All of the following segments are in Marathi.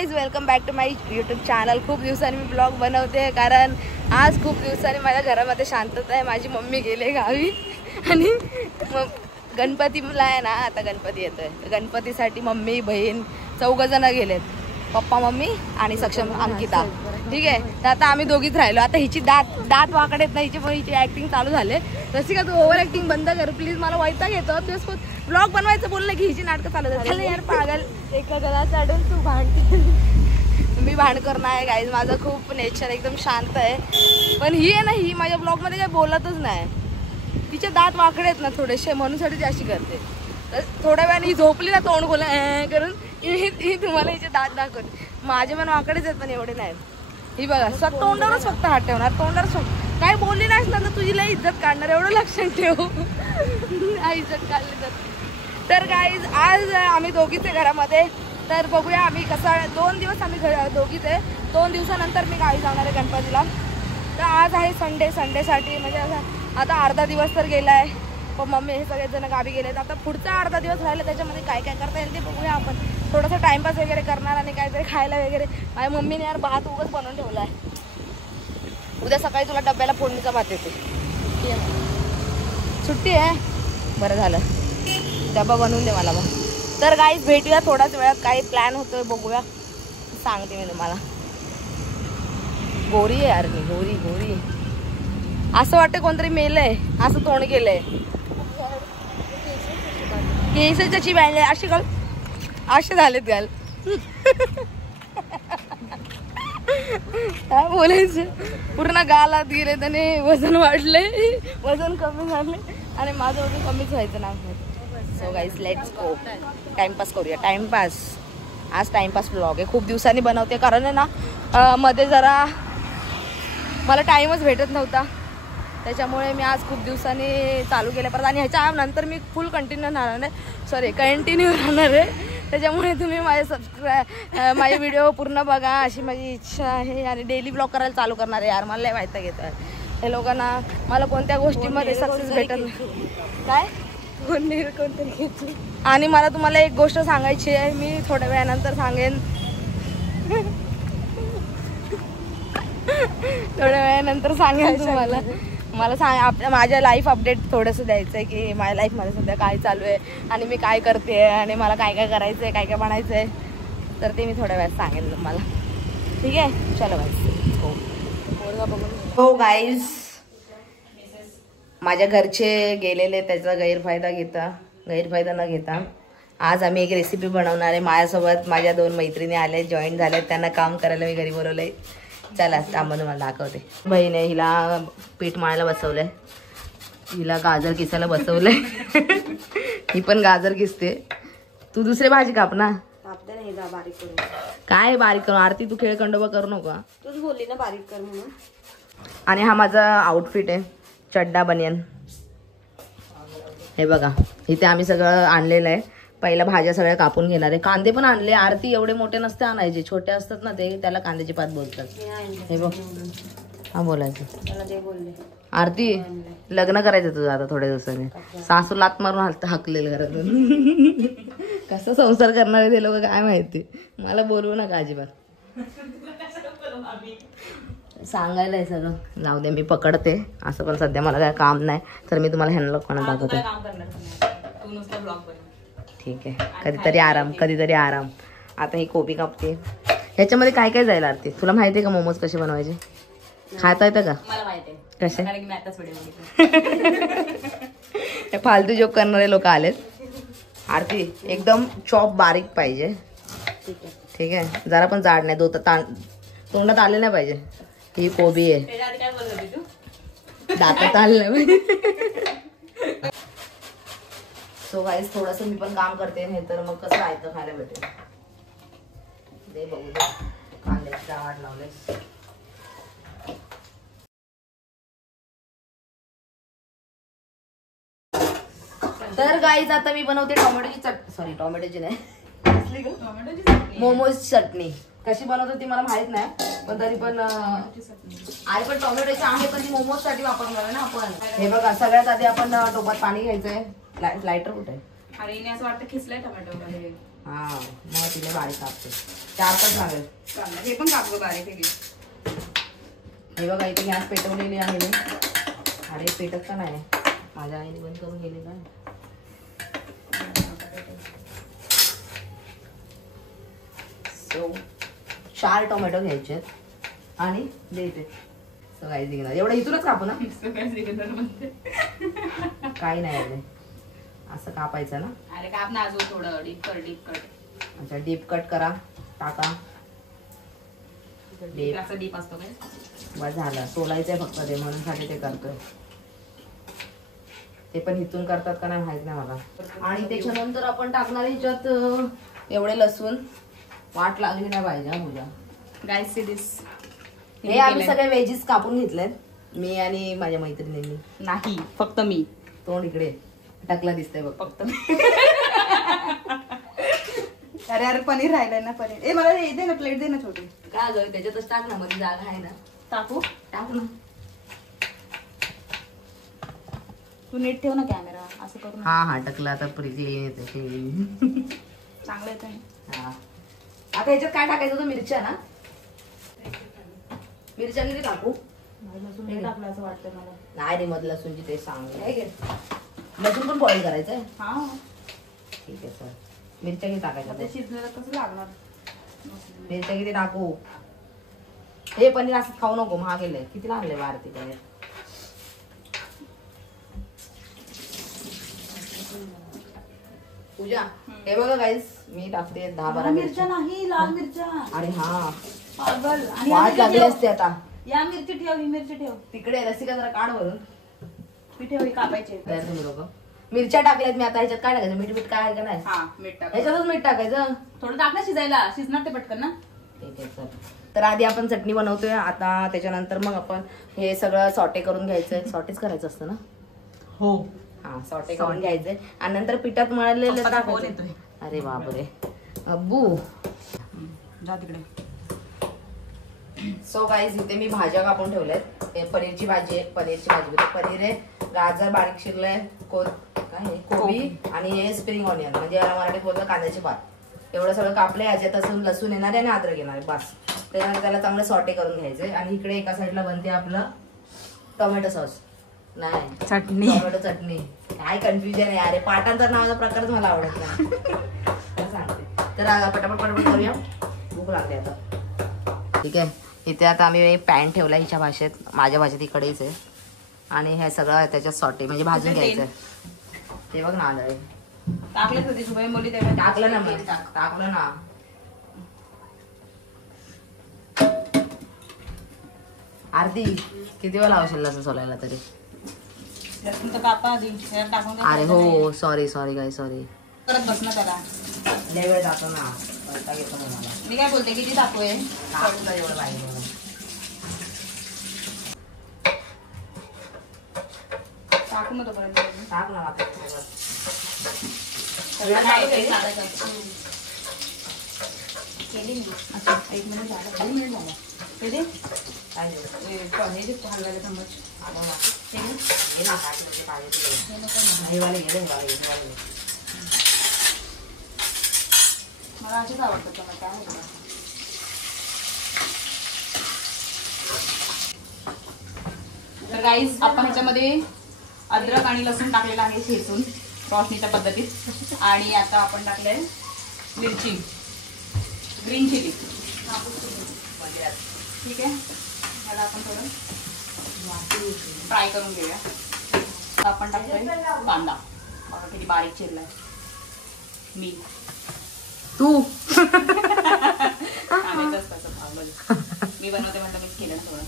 Guys, welcome back to my YouTube channel. खूप दिवसांनी मी ब्लॉग बनवते कारण आज खूप दिवसांनी माझ्या घरामध्ये शांतता आहे. माझी मम्मी गेले गावी आणि मग गणपतीला आहे ना, आता गणपती येतोय. गणपतीसाठी मम्मी बहीण 4 जण गेलेत, पप्पा मम्मी आणि सक्षम अंकिता. ठीक आहे, तर आता आम्ही दोघीच राहिलो. आता हिची दात वाकड येत नाही, हिची ऍक्टिंग चालू झाले. तशी का तू ओव्हर ऍक्टिंग बंद कर प्लीज, मला वैताग येतो. तू ब्लॉग बनवायचं बोललं की हिची नाटकं चालू झाली. यार पागल, एका गळा चढून तू भांडते. मी भांडकर नाही गाईज, माझं खूप नेचर एकदम शांत आहे. पण ही आहे ना, ही माझ्या ब्लॉग मध्ये काही बोलतच नाही. तिचे दात वाकडे आहेत ना थोडेसे, म्हणून साठी ती अशी करते. तर थोड्या वेळाने ही झोपली ना, तोंड खोल करून ही तुम्हाला हिचे दात दाखवते. माझे पण वाकडेच आहेत पण एवढे नाहीत. ही बघा, तोंडावरच फक्त हात ठेवणार, तोंडावरच फक्त. काय बोलली नाहीस ना तर तुझी लई इज्जत काढणार, एवढं लक्षात ठेव. इज्जत काढली तर गाईज आज आम्ही दोघीच आहे घरामध्ये. तर बघूया आम्ही कसं 2 दिवस आम्ही दोघीच आहे. 2 दिवसानंतर मी गावी जाणार आहे गणपतीला. तर आज आहे संडेसाठी म्हणजे आता अर्धा दिवस तर गेला आहे. पण मम्मी हे सगळेजण गावी गेलेत. आता पुढचा अर्धा दिवस राहिला, त्याच्यामध्ये काय काय करता येईल ते बघूया आपण. थोडंसं टाइमपास वगैरे करणार आणि काहीतरी खायला वगैरे. माझ्या मम्मीने यार भात उगाच बनवून ठेवला आहे. उद्या सकाळी तुला डब्याला फोडणीचा भात येते. सुट्टी आहे, बरं झालं. डबा बनवून दे मला मग. तर गाईज भेटूया थोड्याच वेळात. काही प्लॅन होतोय बघूया, सांगते मी तुम्हाला. गोरी आहे यार मी, गोरी. असं वाटतं कोणतरी मेलंय, असं तोंड केलंय. केसाची बँडले अशी घाल, असे झालेत घाल. काय बोलायचं, पूर्ण गालात गेले त्याने. वजन वाढले, वजन कमी झाले आणि माझं वजन कमीच व्हायचं ना. So guys let's go, timepass करूया. टाइमपास आज टाइमपास ब्लॉग आहे. खूप दिवसांनी बनवते कारण आहे ना, मध्ये जरा मला टाईमच भेटत नव्हता. त्याच्यामुळे मी आज खूप दिवसांनी चालू केलं परत. आणि ह्याच्या नंतर मी फुल कंटिन्यू राहणार आहे. त्याच्यामुळे तुम्ही माझे व्हिडिओ पूर्ण बघा अशी माझी इच्छा आहे. आणि डेली ब्लॉग करायला चालू करणार आहे. यार मला लय माहिती घेत आहे हे लोकांना. मला कोणत्या गोष्टीमध्ये सक्सेस भेटत नाही. काय कोणतरी घेतो. आणि मला तुम्हाला एक गोष्ट सांगायची आहे, मी थोड्या वेळानंतर सांगेन. थोड्या वेळानंतर सांगेन तुम्हाला. मला माझ्या लाईफ अपडेट थोडंसं द्यायचं आहे की माझ्या लाईफमध्ये सध्या काय चालू आहे आणि मी काय करते आणि मला काय काय करायचं आहे, काय काय बनायचं आहे. तर ते मी थोड्या वेळात सांगेन तुम्हाला. ठीक आहे, चलो गाईज. हो गाईज, माझ्या घरचे गेलेले त्याचा गैरफायदा न घेता आज आम्ही एक रेसिपी बनवणार आहे. माझ्यासोबत माझ्या 2 मैत्रिणी आल्या, जॉईन झाल्यात. त्यांना काम करायला मी घरी बोलवलंय. चला त्यामध्ये मला दाखवते. बहीण आहे, हिला पीठ मळायला बसवलंय, हिला गाजर किसायला बसवलंय. ही पण गाजर किसते. तू दुसरी भाजी काप ना. बारीक करून. काय बारीक करू आरती, तू खेळ खंडोबा करू नका. तूच बोलली ना बारीक कर म्हणून. आणि हा माझा आउटफिट आहे, चड्डा बनियन. हे बघा, इथे आम्ही सगळं आणलेलं आहे. पहिला भाज्या सगळ्या कापून घेणार आहे. कांदे पण आणले. आरती एवढे मोठे नसते आणायचे, छोटे असतात ना ते, त्याला कांद्याची पात बोलतात. हे बघ, हा बोलायचं. आरती लग्न करायचं तुझं आता थोड्या दिवसांनी. सासू लात मारून हाकलेलं घरातून. कसा संसार करणार आहे ते लोक काय माहिती. मला बोलवू नका अजिबात. सांगायला आहे सगळं. जाऊ दे, मी पकडते. असं पण सध्या मला काय काम नाही, तर मी तुम्हाला ह्यांना लोकांना दाखवते. ठीक आहे, कधीतरी आराम. आता ही कोबी कापते. ह्याच्यामध्ये काय काय जाईल आरती, तुला माहिती आहे का मोमोज कसे बनवायचे? खाता येतं का? मला माहिती आहे कसे. फालतू जोक करणारे लोक आलेत. आरती एकदम चॉप बारीक पाहिजे. ठीक आहे, जरा पण जाड नाही, तोंडात आले नाही पाहिजे. ही कोबी आहे, दातात आले नाही. सो गाईज थोडंसं मी पण काम करते, नाही तर मग कसं आयतं खायला भेटेल. दे बघू दे, कांद्याची वाट लावलेस. तर गाईज आता मी बनवते टोमॅटोची नाही, मोमोज चटणी. कशी बनवतो ती मला माहित नाही, पण तरी पण आई पण टोमॅटोची आहे, पण ती मोमोज साठी वापरणार आहे ना आपण. हे बघा, सगळ्यात आधी आपण टोपात पाणी घ्यायचंय. लायटर कुठे आहे? आणि असं वाटतं खिसलंय टोमॅटो मध्ये. हा मग तिला बारीक कापते. 4 तास लागेल. कांदा हे पण काप गं बारीक आहे. हे बघा इथे गॅस पेटवलेली आहे मी. अरे पेटत का नाही, माझ्या आईने बंद करून गेले काय. सो 4 टोमॅटो घ्यायचे आणि देते सगळं दिगणार. एवढं इथूनच कापू ना, काही नाही आले असं कापायचं ना. अरे काप ना अजून थोडं डीप कट. अच्छा डीप कट करा, टाका. डीप असतो काय बस झालं. सोलायचंय फक्त ते, म्हणून साठी ते करतोय. ते पण इथून करतात का नाही माहित नाही मला. आणि त्याच्यानंतर आपण टाकणार ह्याच्यात एवढे लसूण. वाट लागली नाही पाहिजे हा पूजा. गाईस सी दिस. हे आम्ही सगळे व्हेजीस कापून घेतलेत, मी आणि माझ्या मैत्रिणींनी. नाही फक्त मी. तोंड इकडे टाकला दिसतंय बघ फक्त. अरे पनीर राहिलंय ना. पनीर ए मला दे ना, प्लेट दे ना छोटी. का ग त्याच्यातच टाक ना, मध्ये जागा आहे ना. टाकू टाक ना. तू नीट ठेव ना कॅमेरा. असं करू. हा टाकला आता प्रीती येते. चांगलं येतं. हा आता ह्याच्यात काय टाकायचं होतं, मिरच्या ना. मिरच्या किती टाकू. टाकलं असं वाटतं मला. नाही रे मध लसूणची ते सांग. लसूण पण बॉईल करायचंय. हा ठीक आहे सर. मिरच्या किती टाकायच्या, ते शिजलेलं कसं लागणार. मिरच्या किती टाकू. हे पनीर असं खाऊ नको, महाग गेलंय. किती लागले भारती पनीर. पूजा हे बघा गाईस, मी टाकते 10-12 मिरच्या. नाही लाल मिरच्या. अरे हा पागल. वाट लागली असते आता. या मिरची ठेव, ही मिरची ठेव. तिकडे रसिका जरा काढ वरून. मी ठेव, ही कापायची. तयार तुम्ही लोक. मिरच्या टाकल्यात मी. आता ह्याच्यात काय टाकायचं, मीठ काय आहे का नाही. हा मीठ टाक. ह्याच्यातच मीठ टाकायचं. थोडं टाक ना शिजायला, शिजणार ते पटकन ना. ठीक आहे सर. तर आधी आपण चटणी बनवतोय. आता त्याच्यानंतर मग आपण हे सगळं सॉटे करून घ्यायचंय. सॉटेच करायचं असतं ना. हो हा सॉटे करून घ्यायचंय आणि नंतर पिठात मळलेलं टाकायचं. अरे बापरे अब्बू जा तिकडे. सो गाईज इथे मी भाज्या कापून ठेवल्यात. पनीरची भाजी आहे. पनीर आहे, गाजर बारीक चिरलंय, कोबी आणि हे स्प्रिंग ऑनियन म्हणजे याला मराठीत बोलतो कांद्याची पात. एवढं सगळं कापलंय. ह्याच्यात असून लसूण येणार आहे आणि अद्रक येणार आहे बस. त्याच्यानंतर त्याला चांगलं सॉटे करून घ्यायचंय. आणि इकडे एका साईडला बनते आपलं टोमॅटो सॉस. नाही चटणी. टोमॅटो चटणी. काय कन्फ्युजन आहे अरे. पाटांतर नावाचा प्रकारच मला आवडत नाही. सांगते तर पटापट करूया. भूक लागली आता. ठीक आहे. इथे आता आम्ही पॅन ठेवला हिच्या भाषेत, माझ्या भाषेत इकडेच आहे. आणि हे सगळं त्याच्यात सॉटे म्हणजे भाजून घ्यायचं. ते बघ ना आंधळे टाकले होते शुभाई मुली. टाकलं ना मग. टाकलं ना. आरती किती वेळ लावशील असं सोलायला तरी. अरे हो सॉरी काय सॉरी. परत बस ना त्याला. लय वेळ जातो ना. येतो मला. मी काय बोलते किती टाकूय. एवढं पाहिजे टाकू ना तोपर्यंत. टाक ना. अच्छा 1 मिनिट झाला. 2 मिनिट झाला. हे दे. काय हलवायला चम्मच. मला असेच आवडतं चम्मच. काय माहिती. तर गाईज आपण ह्याच्यामध्ये अद्रक आणि लसूण टाकलेला आहे ठेचून रोशनीच्या पद्धतीत. आणि आता आपण टाकलंय मिरची, ग्रीन चिली. ठीक आहे. ह्याला आपण थोडं फ्राय करून घेऊया. आपण टाकतोय कांदा. बघा किती बारीक चिरलाय. मी तू मी बनवते म्हणलं मीच केलं थोडं.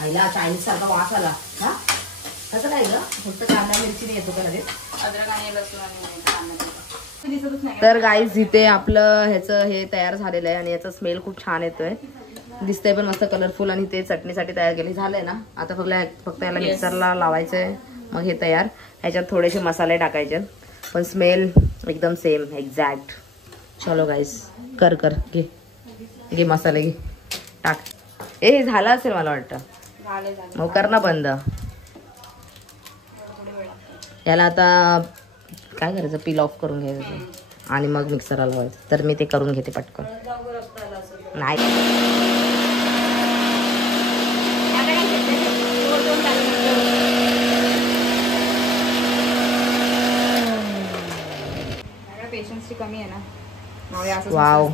आईला चायनीज सारखा वास आला ना. कसं काय ग. फक्त कांदा मिरची येतो का लगेच. अद्रक आणि लसूण आणि कांदा दिसतच नाही. तर गाईज इथे आपलं ह्याचं हे तयार झालेलं आहे आणि याचा स्मेल खूप छान येतोय. दिसतंय पण मस्त कलरफुल. आणि ते चटणीसाठी तयार केली झालंय ना. आता फक्त याला मिक्सरला लावायचंय. मग हे तयार. ह्याच्यात थोडेसे मसाले टाकायचे पण स्मेल एकदम सेम एक्झॅक्ट. चलो गाईज कर घे मसाले घे टाक. हे झालं असेल मला वाटतं. मग कर ना बंद. याला आता काय करायचं, पील ऑफ करून घ्यायचं आणि मग मिक्सरला लावायचं. तर मी ते करून घेते पटकन. नाही पेशन्सची कमी आहे ना. वाव.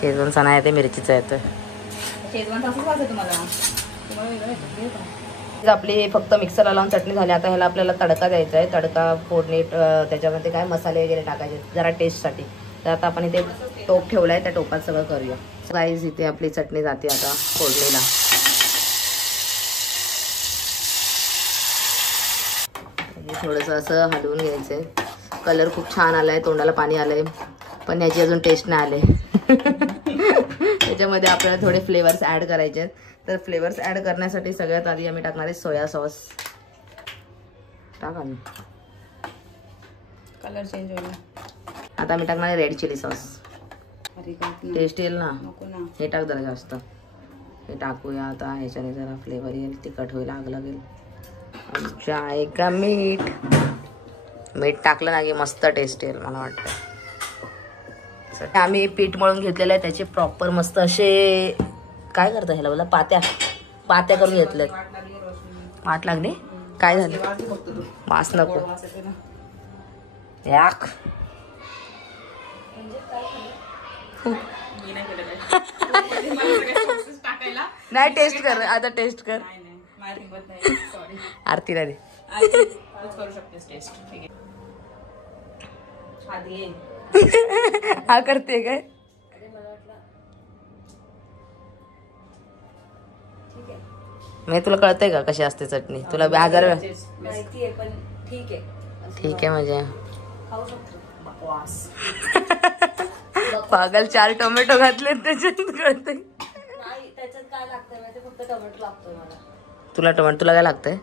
शेजवानचा नाही येते, मिरचीचा येतोय. आपली फक्त मिक्सरला लावून चटणी झाली. आता ह्याला आपल्याला तडका द्यायचा आहे. तडका फोडणी त्याच्यामध्ये काय मसाले वगैरे टाकायचे जरा टेस्टसाठी. तर आता आपण इथे टोप ठेवलाय, त्या टोपात सगळं करूया. गाईज इथे आपली चटणी जाते आता फोडणीला. थोडंसं असं हलवून घ्यायचंय. कलर खूप छान आलाय, तोंडाला पाणी आलंय, पण याची अजून टेस्ट नाही आले. त्याच्यामध्ये आपल्याला थोडे फ्लेवर्स ऍड करायचे आहेत. तर फ्लेवर्स ऍड करण्यासाठी सगळ्यात आधी आम्ही टाकणार आहे सोया सॉस. टाका मी, कलर चेंज होईल. आता आम्ही टाकणार आहे रेड चिली सॉस. टेस्ट येईल ना. हे टाक जरा जास्त. हे टाकूया आता. ह्याच्याने जरा फ्लेवर येईल, तिखट होईल, आग लागेल. चाय का मीठ. मीठ टाकलं ना की मस्त टेस्ट येईल मला वाटतं. आम्ही पीठ मळून घेतलेलं आहे, त्याचे प्रॉपर मस्त असे काय करता ह्याला बोला पात्या करून घेतल्यात. वाट लागली. काय झालं, वास नको याक. नाही टेस्ट कर आता, टेस्ट कर. आरतीला दे. हा करते काय. मी तुला कळतंय का कशी असते चटणी, तुला 1000 माहितीये पण ठीक आहे. ठीक आहे म्हणजे पागल 4 टोमॅटो घातले त्याच्यात कळतंय. नाही त्याच्यात काय लागतंय माहिती, फक्त टोमॅटो लागतोय मला. तुला टोमॅटो, तुला काय लागतंय.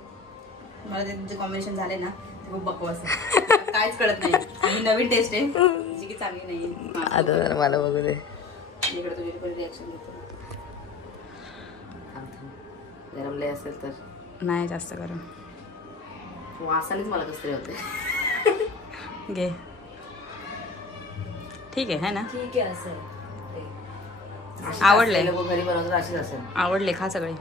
मला ते तुमचे कॉम्बिनेशन झाले ना ते खूप बकवास आहे. काहीच कळत नाही. आणि नवीन टेस्ट आहे जी की चांगली नाही. आता जरा मला बघू दे. इकडे तुझी पण रिॲक्शन घेतो. गरमले असेल तर नाही जास्त गरम. वासानेच मला कसं तरी होते. घे. ठीक आहे ना. ठीक आहे. असं आवडले. घरी बनवतात अशीच असेल. आवडले. खा सगळे.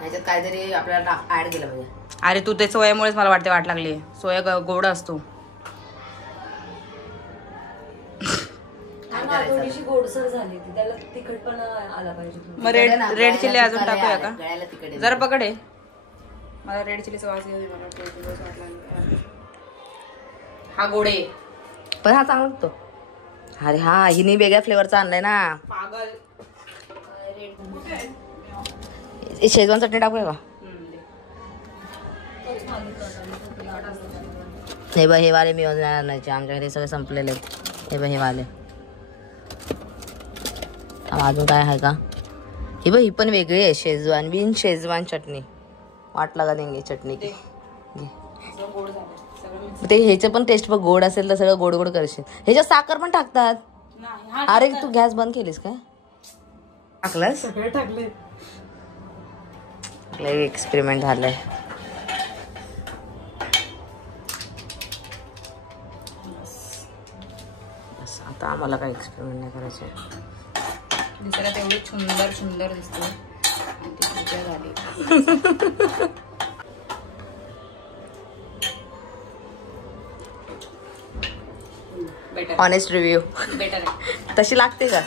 ह्याच्यात काहीतरी आपल्याला ऍड केलं पाहिजे. अरे तू ते सोयामुळेच मला वाटते वाट लागली. सोया गोड असतो. थोडीशी गोडसर झाली ती, त्याला तिखटपणा आला पाहिजे. मग रेड चिली अजून टाकूया का. जरा पकडे. मला रेड चिलीचा वास घेऊ दे. हा गोडे पण हा चांगला होतो. अरे हा हिने वेगळ्या फ्लेवरचा आणलाय ना. पागल. शेजवान चटणी टाकूया का. हे बघ, हे वाले मी आणायचे. आमच्या घरी सगळे संपलेले आहेत. हे बघ, हे वाले. अजून काय आहे का. ही बघ, ही पण वेगळी आहे. शेजवान बिन शेजवान चटणी. वाट लगा देंगे चटणी की. ते ह्याचं पण टेस्ट बघ, गोड असेल तर सगळं गोड गोड करशील. ह्याच्यात साखर पण टाकतात. अरे तू गॅस बंद केलीस काय. टाकलंस. टाकले. एक्सपेरिमेंट झालंय. बस आता आम्हाला काही एक्सपेरिमेंट नाही करायचं. दिसायला तेवढी सुंदर सुंदर दिसतो. आणि ती पूजा झाली. बेटर. Honest review. बेटर आहे. तशी लागते का.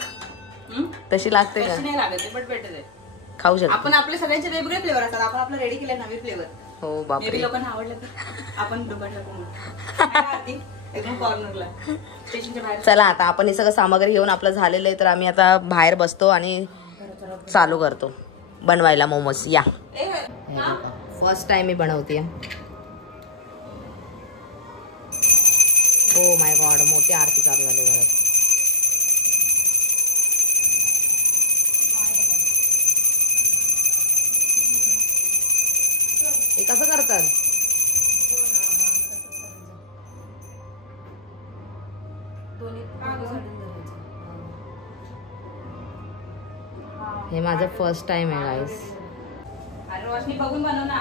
तशी लागते का. नाही लागत बट बेटर आहे. खाऊ शकतो आपण आपले सगळ्यांचे वेगवेगळे फ्लेवर असतात. आपण आपलं रेडी केले नवीन फ्लेवर. हो बापरे. लोकांना आवडलं तर आपण दुकान टाकू. एकदम कॉर्नरला स्टेशनच्या बाहेर. चला आता आपण हे सगळं सामग्री घेऊन आपलं झालेलं आहे. तर आम्ही आता बाहेर बसतो आणि चालू करतो बनवायला मोमोज. या फर्स्ट टाइम मी बनवते. ओ माय गॉड, मोठी आरती चालू झाली घरात. हे कसं करतात. हे माझं फर्स्ट टाइम आहे गाईस. रोशनी बघून बनव ना.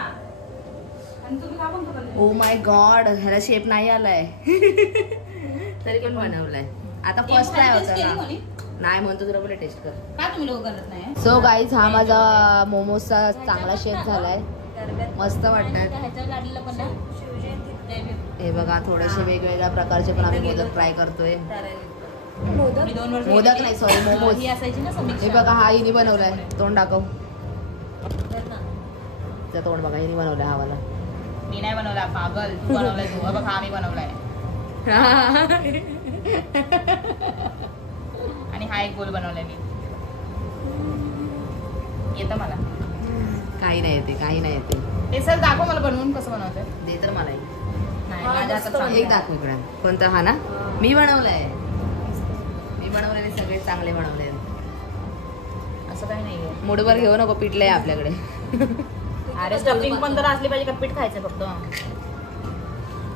आणि तुम्ही का बनवता? ओ माय गॉड, ह्याला शेप नाही आलाय तरी पण बनवलाय. आता फर्स्ट ट्राय होता ना. नाही म्हणतो तुला बोले टेस्ट कर. का तुम्ही लोक करत नाही? सो गाईज हा माझा मोमोजचा चांगला शेप झालाय. मस्त वाटतात. ह्याच्यावर लाडलेलं पण ना हे बघा थोडेसे वेगवेगळ्या प्रकारचे पण आम्ही मोदक ट्राय करतोय. मी 2 वर्ष मोदक नाही सॉरी मोमोज. ही असायची ना समीक्षा. हे बघा हा हिने बनवलाय. तोंड दाखव. त्या तोंड बघा हिने बनवलाय हा वाला. मी नाही बनवला पागल. तू बनवलाय तू. बघ हा मी बनवलाय. आणि हा एक गोल बनवलाय मी. येतं मला. काही नाही येते काही नाही येते. ते सर दाखव मला बनवून कसं बनवतंय. दे तर मला नाही माझ्या हातात एक चांगलं. दाखव इकडे. कोणता हा ना? मी बनवलाय. मी बनवलेले सगळे चांगले बनवले. असं काही नाहीये. मुठभर घेऊ नको पिठलंय आपल्याकडे. अरे स्टफिंग पण तर असली पाहिजे का पीठ खायचं फक्त.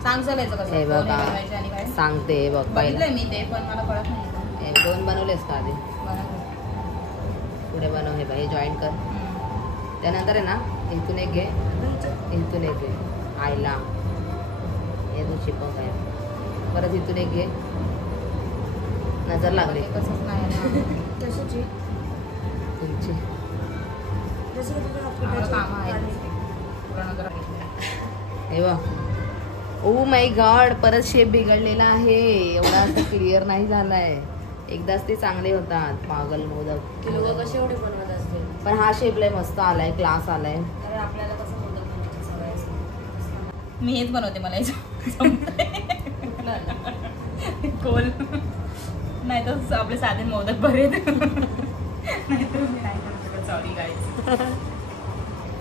सांग चालायचं कसं हे कोणी बघा बनवायचं आणि काय. सांगते हे बघ पहिलं. बघितलंय मी ते पण मला कळत नाही. हे 2 बनवलेस का आधी? बनवलं. पुढे बनव. हे बाई जॉईंट कर. त्यानंतर आहे ना इथून एक घे इथून एक घे. आईला हे तू चिपक आहे. परत इथून एक घे. नजर लागली कसंच नाही ना. कशाची? तुमची. जसं की तुझ्या आम्हाला कामं आहेत. हॉस्पिटलची. पुराण जरा घेतलंय. हे बघ. ओ माय गॉड परत शेप बिघडलेला आहे. एवढा असं क्लिअर नाही झालाय. एकदाच ते चांगले होतात पागल मोदक. ती लोक कसे एवढे बनवत असतील. पण हा शेप लय मस्त आलाय. क्लास आलाय. अरे आपल्याला कसं मोदक बनवायची सवय असते. मी हेच बनवते मला गोल नाही तर आपले साधे मोदक बरे. नाही तर मी नाही करू शकत. Sorry guys.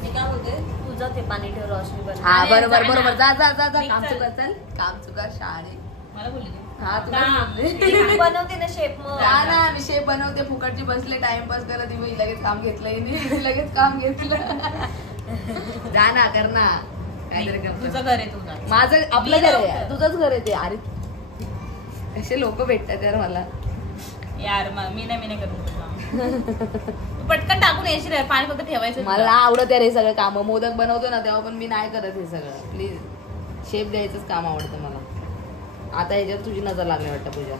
मी काय बोलते तुझं ते पाणी ठेव रोशनी बनव. हा बरोबर जा ना. बरोबर. जा जा जा जा. निघ काम चल. चुका चल. काम चुका शाळे. मला बोलली तू. हा तुला ती बनवते ना शेप मग. जा ना. मी शेप बनवते फुकटची बसले टाइमपास करत. मी लगेच काम घेतलं हिने. लगेच काम घेतलं. जा ना कर ना काहीतरी कर. तुझं घर आहे तुझं. माझं आपलं मी घर आहे. नव्हतं. तुझंच घर आहे ते. अरे कसे लोक भेटतात यार मला. यार मी नाही करत तुला. तू पटकन टाकून येशील यार. पाणी फक्त ठेवायचं. मला आवडत यार हे सगळं काम. मोदक बनवतो ना तेव्हा पण मी नाही करत हे सगळं. प्लीज शेप द्यायचंच काम आवडतं मला. आता ह्याच्यात तुझी नजर लागली वाटतं पूजा.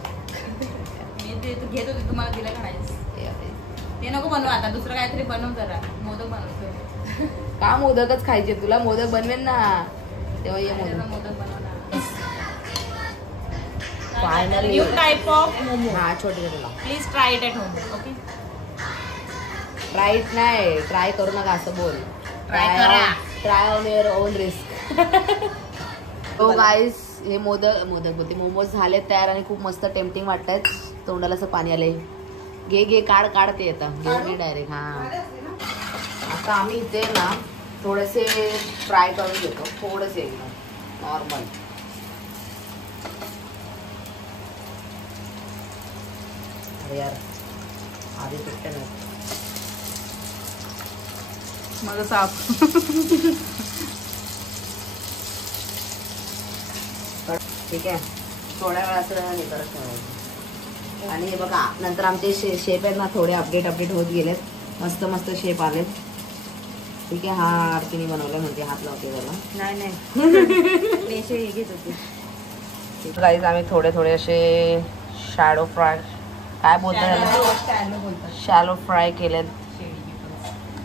मी ते तू घेत होती तुम्हाला दिलं का नाही. ते नको बनव आता. दुसरं काहीतरी बनव जरा. मोदक बनवतोय. का मोदकच खायचे तुला? मोदक बनवेन ना तेव्हा ये मोदक. मोदक बनव ना. Finally new type of momo. हा छोटे छोटे लाव. Please try it at home. Okay. Right नाही ट्राय करू नका असं बोल. Try करा. Try on your own risk. हो गाईस हे मोदक बोलते मोमोज झालेत तयार आणि खूप मस्त टेम्पटिंग वाटतात. तोंडाला असं पाणी आलंय. घे घे काढ ते येतं घेऊन डायरेक्ट. हा आता आम्ही इथे ना थोडेसे फ्राय करून घेतो. थोडेसे नॉर्मल. अरे यार आधी पिट्ट नाही. माझं साफ. ठीक आहे थोड्या वेळाचं हे करत ठेवायचं. आणि हे बघा नंतर आमचे शेप आहेत ना थोडे अपडेट होत गेलेत. मस्त मस्त शेप आलेत. ठीक आहे. हा आरतीने बनवला म्हणजे हात लावते त्याला. नाही मी असे हे घेत होते. गाईज आम्ही थोडे असे शॅलो फ्राय काय बोलतात शॅलो फ्राय केलेत.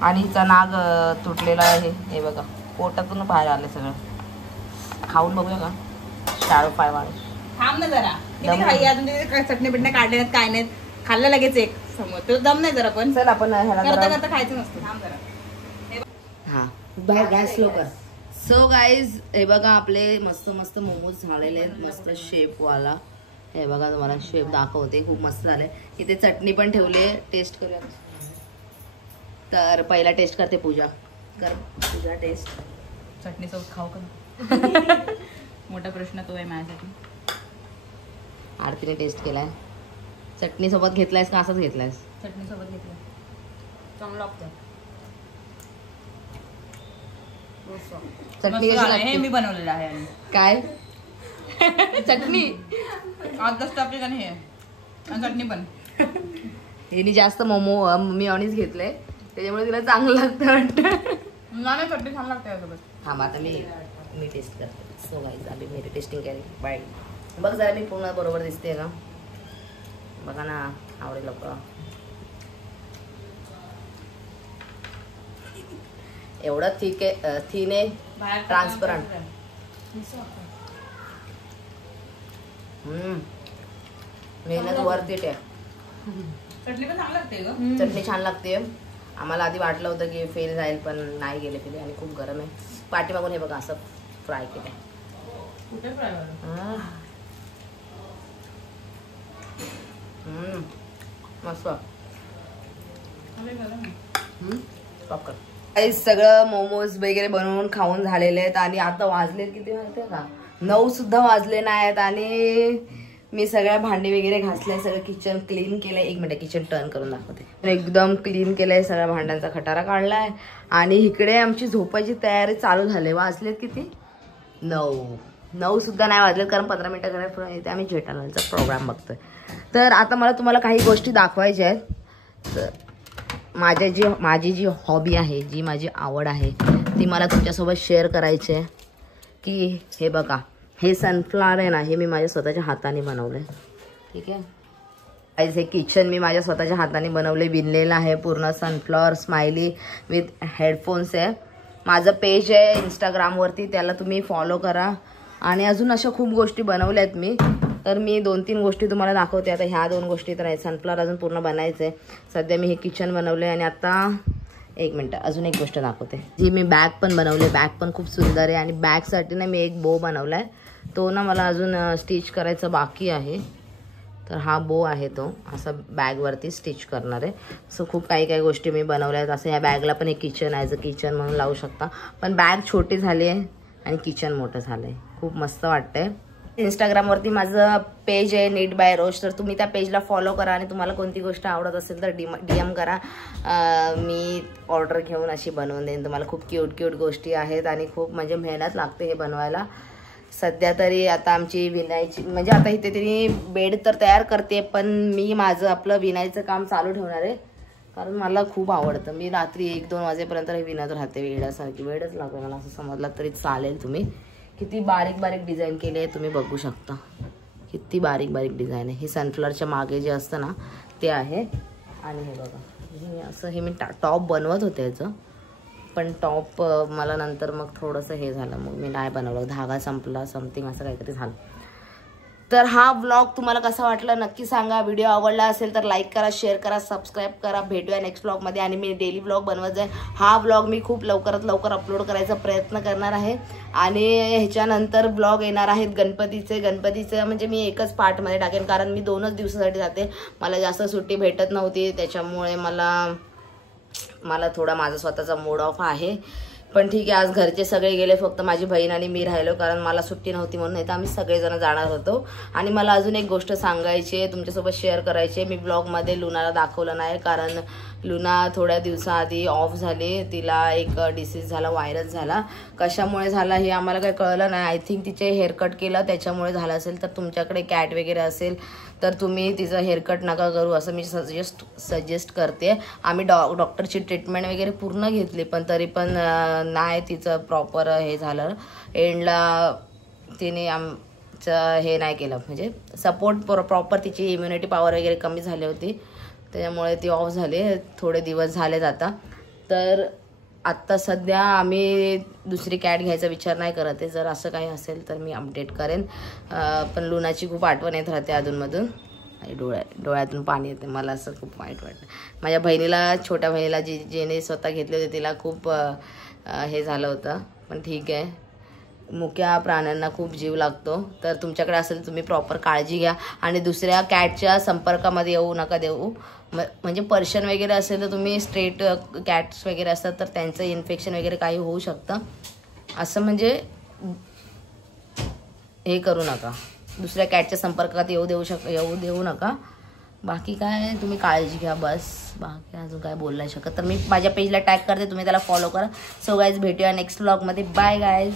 आणि हिचा नाग तुटलेला आहे. हे बघा पोटातून बाहेर आले सगळं. खाऊन बघूया का शॅलो फ्राय वाढ. थांब ना जरा. किती खाई अजून तिथे चटणी बिटण्या काढले नाहीत काय नाहीत. खाल्लं लगेच एक समोर. तो दम नाही जरा पण. चल आपण ह्याला करता जरा करता खायचं नसतं. थांब जरा. हा बाहेर गॅस स्लो कर. सो गाईज हे बघा आपले मस्त मस्त मोमोज झालेले आहेत. मस्त शेपवाला. हे बघा तुम्हाला शेप दाखवते. खूप मस्त झाले. इथे चटणी पण ठेवली. टेस्ट करूया. तर पहिला टेस्ट करते पूजा. कर पूजा टेस्ट. चटणी सोबत खाऊ का? मोठा प्रश्न तो आहे माझ्यासाठी. आरतीने टेस्ट केलाय. चटणी सोबत घेतलायस का असंच घेतलायस? चटणी सोबत घेतलं. चांगलं लागतं. चटणी कशी हे लागते? मी बनवलेलं आहे. काय चटणी? अर्धा स्टफिंग आणि हे आणि चटणी पण. हिने जास्त मेयोनीज घेतलंय त्याच्यामुळे तिला चांगलं लागतं वाटतं. नाही चटणी छान लागते यासोबत. हा मग आता मी टेस्ट करते. सो गाईज अभी मेरी टेस्टिंग केली बाय. बघ जरा मी पूर्ण बरोबर दिसते का? बघा ना, आवडेल लोक. एवढं थिक आहे, थीन आहे, ट्रान्सपरंट. मेहनत वरती आहे. चटणी पण छान लागते ग. चटणी छान लागते. आम्हाला आधी वाटलं होतं की फेल जाईल, पण नाही गेले फेल. आणि खूप गरम आहे. पाठीमागून हे बघा असं फ्राय केलं. कुठे फ्राय मस्त. सगळं मोमोज वगैरे बनवून खाऊन झालेले आहेत. आणि आता वाजले किती माहितीये का? 9 सुद्धा वाजले नाहीत. आणि मी सगळ्या भांडी वगैरे घासले, सगळं किचन क्लीन केलंय. 1 मिनिट किचन टर्न करून दाखवते. एकदम क्लीन केलंय, सगळ्या भांड्यांचा खटारा काढलाय. आणि इकडे आमची झोपायची तयारी चालू झाली. वाजलेत किती? 9 सुद्धा नाही वाजलेत, कारण 15 मिनिटं घरात येते. आम्ही जेठालालचा प्रोग्राम बघतोय. तर आता मला तुम्हाला काही गोष्टी दाखवायच्या आहेत. तर माझी जी हॉबी आहे, जी माझी आवड आहे, ती मला तुमच्यासोबत शेअर करायची आहे. की हे बघा, हे सनफ्लॉवर आहे ना, हे मी माझ्या स्वतःच्या हाताने बनवलंय. ठीक आहे. हे किचन मी माझ्या स्वतःच्या हाताने बनवले, विणलेलं आहे पूर्ण. सनफ्लॉवर स्माइली विथ हेडफोन्स आहे. माझं पेज आहे इंस्टाग्रामवरती, त्याला तुम्ही फॉलो करा. आणि अजून अशा खूप गोष्टी बनवल्या आहेत मी. तर मी 2-3 गोष्टी तुम्हाला दाखवते. आता ह्या 2 गोष्टी तर आहेत. सनफ्लॉवर अजून पूर्ण बनायचं आहे. सध्या मी हे किचन बनवलं आहे. आणि आता 1 मिनटं अजून एक गोष्ट दाखवते. जी मी बॅग पण बनवली. बॅग पण खूप सुंदर आहे. आणि बॅगसाठी ना मी एक बो बनवला आहे. तो ना मला अजून स्टिच करायचा बाकी आहे. तर हा बो आहे, तो असा बॅगवरती स्टिच करणार आहे. सो खूप काही गोष्टी मी बनवल्या आहेत. असं ह्या बॅगला पण एक किचन ॲज अ किचन म्हणून लावू शकता. पण बॅग छोटी झाली आहे आणि किचन मोठं झालं आहे. खूप मस्त वाटतंय. इंस्टाग्रामवरती माझं पेज आहे नीट बाय रोज. तर तुम्ही त्या पेजला फॉलो करा. आणि तुम्हाला कोणती गोष्ट आवडत असेल तर DM करा. मी ऑर्डर घेऊन अशी बनवून देईन तुम्हाला. खूप क्यूट गोष्टी आहेत. आणि खूप म्हणजे मेहनत लागते हे बनवायला. सध्या तरी आता आमची विणायची, म्हणजे आता इथे तरी बेड तर तयार करते, पण मी माझं आपलं विणायचं काम चालू ठेवणार आहे. कारण मला खूप आवडतं. मी रात्री 1-2 वाजेपर्यंत हे विणत राहते. वेळासारखी वेळच लागतो मला, असं समजलं तरी चालेल. तुम्ही किती बारीक डिझाईन केली आहे तुम्ही बघू शकता. किती बारीक डिझाईन आहे. हे सनफ्लॉवरच्या मागे जे असतं ना ते आहे. आणि हे बघा, असं हे मी टॉप बनवत होते याचं, पण टॉप मला नंतर मग थोडंसं हे झालं, मग मी नाही बनवलं. धागा संपला समथिंग असं काहीतरी झालं. तर हा व्लॉग तुम्हाला कसा वाटला नक्की सांगा. व्हिडिओ आवडला असेल तर लाईक करा, शेअर करा, सबस्क्राईब करा. भेटूया नेक्स्ट व्लॉगमध्ये. आणि मी डेली व्लॉग बनवत जाईल. हा व्लॉग मी खूप लवकरात लवकर अपलोड करायचा प्रयत्न करणार आहे. आणि ह्याच्यानंतर ब्लॉग येणार आहेत गणपतीचे म्हणजे मी एकच पार्टमध्ये टाकेन, कारण मी 2च दिवसासाठी जाते. मला जास्त सुट्टी भेटत नव्हती, त्याच्यामुळे मला थोडा माझा स्वतःचा मूड ऑफ आहे. पण ठीक आहे, आज घरचे सगळे गेले, फक्त माझी बहीण आणि मी राहिलो, कारण मला सुट्टी नव्हती म्हणून. नाही तर आम्ही सगळेजण जाणार होतो. आणि मला अजून एक गोष्ट सांगायची आहे, तुमच्यासोबत शेअर करायची आहे. मी ब्लॉगमध्ये लुनाला दाखवलं नाही, कारण लुना थोड्या दिवसाआधी ऑफ झाली. तिला एक डिसीज झाला, व्हायरस झाला. कशामुळे झाला हे आम्हाला काही कळलं नाही. आय थिंक तिचे हेअरकट केलं त्याच्यामुळे झालं असेल. तर तुमच्याकडे कॅट वगैरे असेल तर तुम्ही तिचं हेअरकट नका करू, असं मी सजेस्ट करते. आम्ही डॉक्टरची ट्रीटमेंट वगैरे पूर्ण घेतली, पण तरी पण नाही तिचं प्रॉपर हे झालं. एंडला तिने आमचं हे नाही केलं, म्हणजे सपोर्ट प्रॉपर. तिची इम्युनिटी पॉवर वगैरे कमी झाली होती, त्याच्यामुळे ती ऑफ झाली. थोडे दिवस झालेत आता. तर आत्ता सध्या आम्ही दुसरी कॅट घ्यायचा विचार नाही करत आहे. जर असं काही असेल तर मी अपडेट करेन. पण लुनाची खूप आठवण येत राहते अधूनमधून. आणि डोळ्यातून पाणी येते. मला असं खूप वाईट वाटतं. माझ्या बहिणीला, छोट्या बहिणीला जिने स्वतः घेतले होते, तिला खूप हे झालं होतं. पण ठीक आहे, मुक्या प्राण्यांना खूप जीव लागतो. तर तुमच्याकडे असेल तुम्ही प्रॉपर काळजी घ्या. आणि दुसऱ्या कॅटच्या संपर्कामध्ये येऊ नका देऊ. म्हणजे पर्शियन वगैरे असेल तर तुम्ही स्ट्रेट कॅट्स वगैरे असतात तर त्यांचं इन्फेक्शन वगैरे काही होऊ शकतं. असं म्हणजे हे करू नका. दुसऱ्या कॅटच्या संपर्कात येऊ देऊ नका. बाकी काय तुम्ही काळजी घ्या बस. बाकी अजून काय बोलू नाही शकत. तर मी माझ्या पेजला टॅग करते, तुम्ही त्याला फॉलो करा. सो गाईज भेटूया नेक्स्ट व्लॉगमध्ये. Bye guys.